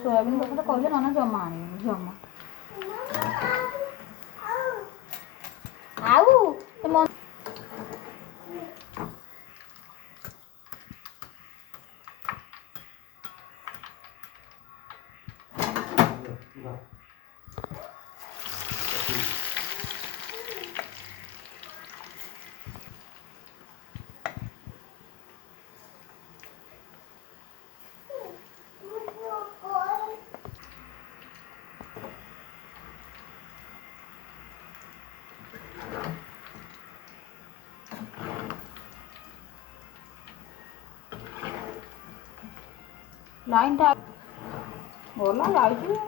सोयाबीन କଥା କହିଲେ ନନା ଜମା ଆଣିବନି ଜମା। ଆଉ ଲାଇନ୍ଟା ଗଲା ଯାଇଛି।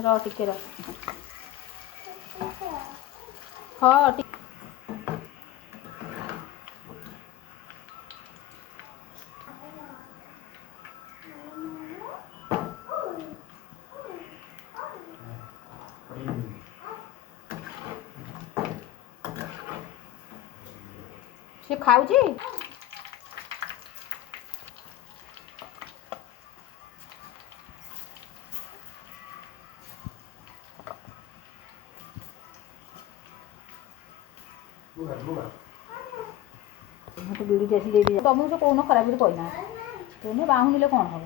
ରହ ଟିକେ ରହ। ହଁ ସେ ଖାଉଛି। ମୋତେ ବିଡ଼ି ଟେଷ୍ଟ ଦେଇଦେଇ ତମକୁ ସେ କହୁନ ଖରାପ ବୋଲି କହିନାହାନ୍ତି। ତୁମେ ବାହୁନିଲେ କ'ଣ ହେବ?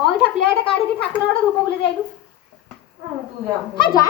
ଅଇଁଠା ପ୍ଲେଟ୍ କାଢ଼ିକି ଠାକୁର ଗୋଟେ ଧୂପ ବୁଲେଇ ଯାଇଲୁ। ଯା